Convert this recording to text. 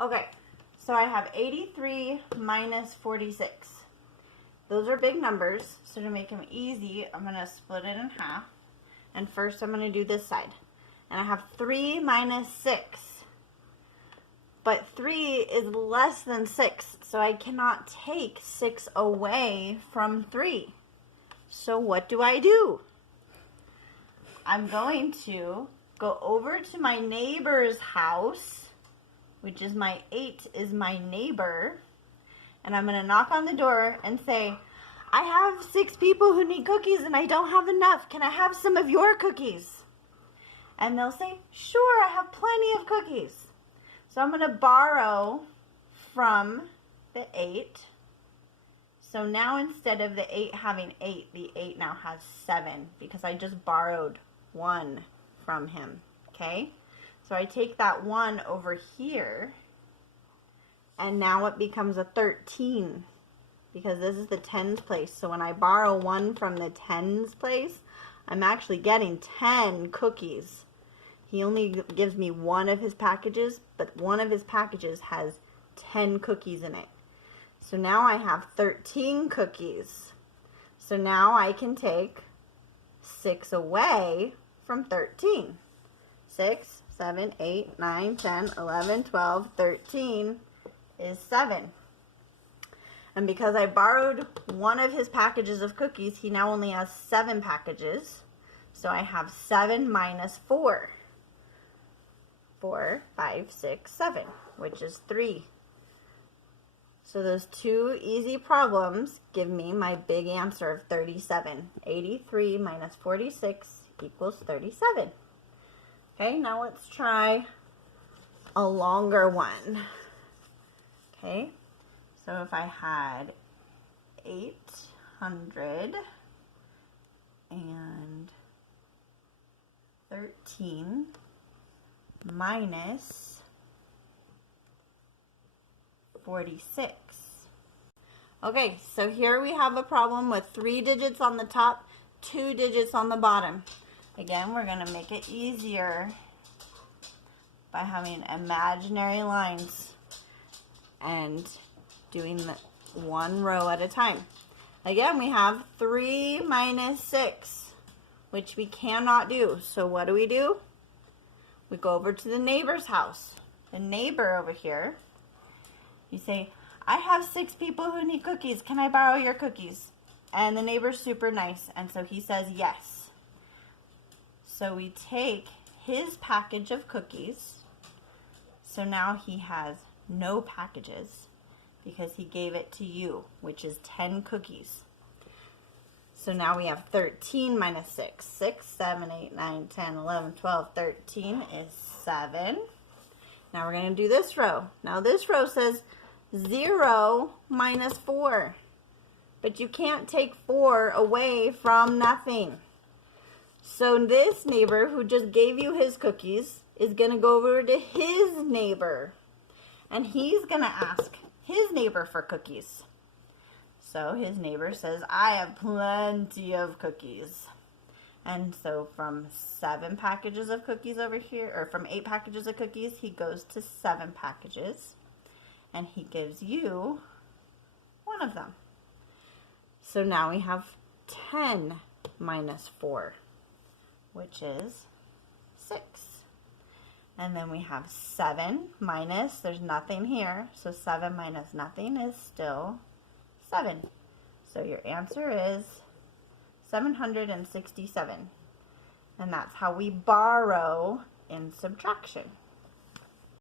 Okay, so I have 83 minus 46. Those are big numbers, so to make them easy, I'm going to split it in half. And first I'm going to do this side. And I have 3 minus 6. But 3 is less than 6, so I cannot take 6 away from 3. So what do? I'm going to go over to my neighbor's house, which is my 8 is my neighbor, and I'm going to knock on the door and say, I have 6 people who need cookies and I don't have enough. Can I have some of your cookies? And they'll say, sure, I have plenty of cookies. So I'm going to borrow from the 8. So now instead of the 8 having 8, the 8 now has 7 because I just borrowed 1 from him, okay? So I take that 1 over here, and now it becomes a 13 because this is the tens place. So when I borrow 1 from the tens place, I'm actually getting 10 cookies. He only gives me 1 of his packages, but 1 of his packages has 10 cookies in it. So now I have 13 cookies. So now I can take 6 away from 13. 6, 7, 8, 9, 10, 11, 12, 13 is 7. And because I borrowed 1 of his packages of cookies, he now only has 7 packages. So I have 7 minus 4. 4, 5, 6, 7, which is 3. So those 2 easy problems give me my big answer of 37. 83 minus 46 equals 37. Okay, now let's try a longer one. Okay, so if I had 813 minus 46. Okay, so here we have a problem with 3 digits on the top, 2 digits on the bottom. Again, we're going to make it easier by having imaginary lines and doing the 1 row at a time. Again, we have 3 minus 6, which we cannot do. So what do? We go over to the neighbor's house. The neighbor over here, you say, I have 6 people who need cookies. Can I borrow your cookies? And the neighbor's super nice, and so he says yes. So we take his package of cookies. So now he has no packages because he gave it to you, which is 10 cookies. So now we have 13 minus 6. 6, 7, 8, 9, 10, 11, 12, 13 is 7. Now we're going to do this row. Now this row says 0 minus 4. But you can't take 4 away from nothing. So this neighbor who just gave you his cookies is going to go over to his neighbor. And he's going to ask his neighbor for cookies. So his neighbor says, I have plenty of cookies. And so from 7 packages of cookies over here, or from 8 packages of cookies, he goes to 7 packages. And he gives you 1 of them. So now we have 10 minus 4, which is 6. And then we have 7 minus, there's nothing here, so 7 minus nothing is still 7. So your answer is 767. And that's how we borrow in subtraction.